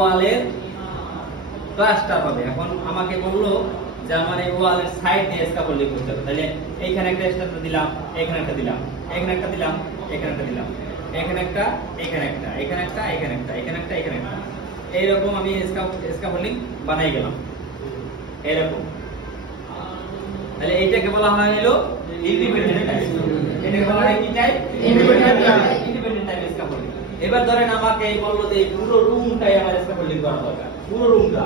ওয়ালের প্লাস্টার হবে। এখন আমাকে বললো যে আমার এই ওয়ালের সাইড দিয়ে স্ক্যাফোল্ডিং করতে হবে। তাহলে এইখানে একটা স্ট্রাকচার দিলাম, এখানে একটা দিলাম, এখানে একটা দিলাম, এখানে একটা দিলাম, এখানে একটা, এখানে একটা, এখানে একটা, এখানে একটা, এখানে একটা, এখানে একটা, এইরকম আমি স্ক্যাফোল্ডিং বানাই গেলাম এরকম। তাহলে এইটাকে বলা হয় হলো ইন্ডিপেন্ডেন্ট টাইপ। এটাকে বলা হয় কি টাইপ? Independent type scaffolding. এবার ধরেন আমাকে বললো যে পুরো রুমটাই আমার স্ক্যাফোল্ডিং করা দরকার, পুরো রুমটা,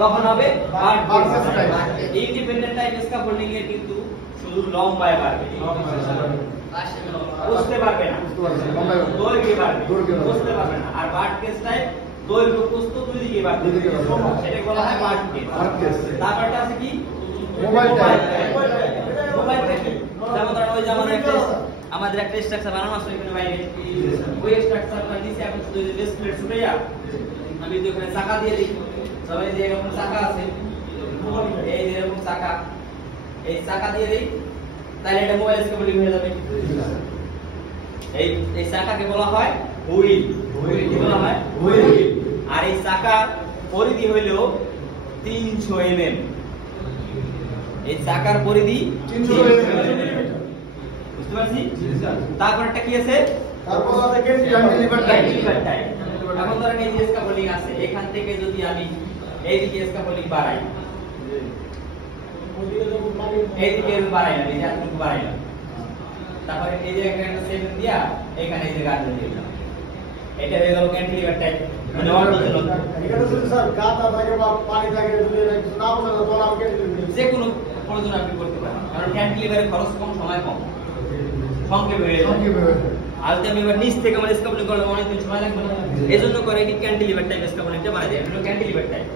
তখন হবে ইন্ডিপেন্ডেন্ট টাইপ স্ক্যাফোল্ডিং এর কিন্তু শুধু লম্বায় বাড়বে, বুঝতে পারবে না, দৈর্ঘ্যে বাড়বে, বুঝতে পারবে না। আর বার্ড কেস টাইপ দৈর্ঘ্য প্রস্থ দুই দিকে বাড়বে, সেটাকে বলা হয় বার্ড কেস। তারপরটা আছে কি মোবাইল টাইপ। মোবাইল টাইপ যেমন ধরেন ওই যেমন আমাদের একটা স্ট্রাকচার বানানো আছে এখানে বাইরে, ওই স্ট্রাকচারটা নিচে এখন শুধু ডিসপ্লে ছুটাইয়া আমি যদি ওখানে চাকা দিয়ে দিই, সবাই যে এরকম চাকা আছে, এই যে এরকম চাকা, এই চাকা দিয়ে দিই, তাহলে এটা মোবাইল স্ক্যাফোল্ডিং হয়ে যাবে। এই চাকাকে বলা হয় হুইল, কি বলা হয়? হুইল। আর এই চাকার পরিধি হইলো 300 mm। এই চাকার পরিধি 300 mm, বুঝতে পারছি? তারপর একটা কি আছে? তারপর আছে ক্যান্টিলিভার টাইপ। এখন ধরেন এই যে স্ক্যাফোল্ডিং আছে, এখান থেকে যদি আমি এইদিকে স্ক্যাফোল্ডিং বাড়াই, এইদিকে বাড়াই না, এই যে এতটুকু বাড়াই না, তারপরে এই যে একটা সেভেন দিয়া এখানে এই যে গার্ড দিয়ে দিলাম, এটা হয়ে গেল ক্যান্টিলিভার টাইপ। মানে এখানে যদি স্যার কাদা থাকে বা পানি থাকে, যদি না বলে তো বলা ক্যান্টিলিভার যে কোনো প্রয়োজন আপনি করতে পারেন, কারণ ক্যান্টিলিভারের খরচ কম, সময় কম, সংক্ষেপে হয়ে যায়। আর যদি আমি এবার নিচ থেকে আমার স্ক্যাফোল্ডিং করলে অনেক দিন সময় লাগবে না, এজন্য করে কি ক্যান্টিলিভার টাইপ স্ক্যাফোল্ডিংটা বানাই দেয়, ক্যান্টিলিভার টাইপ।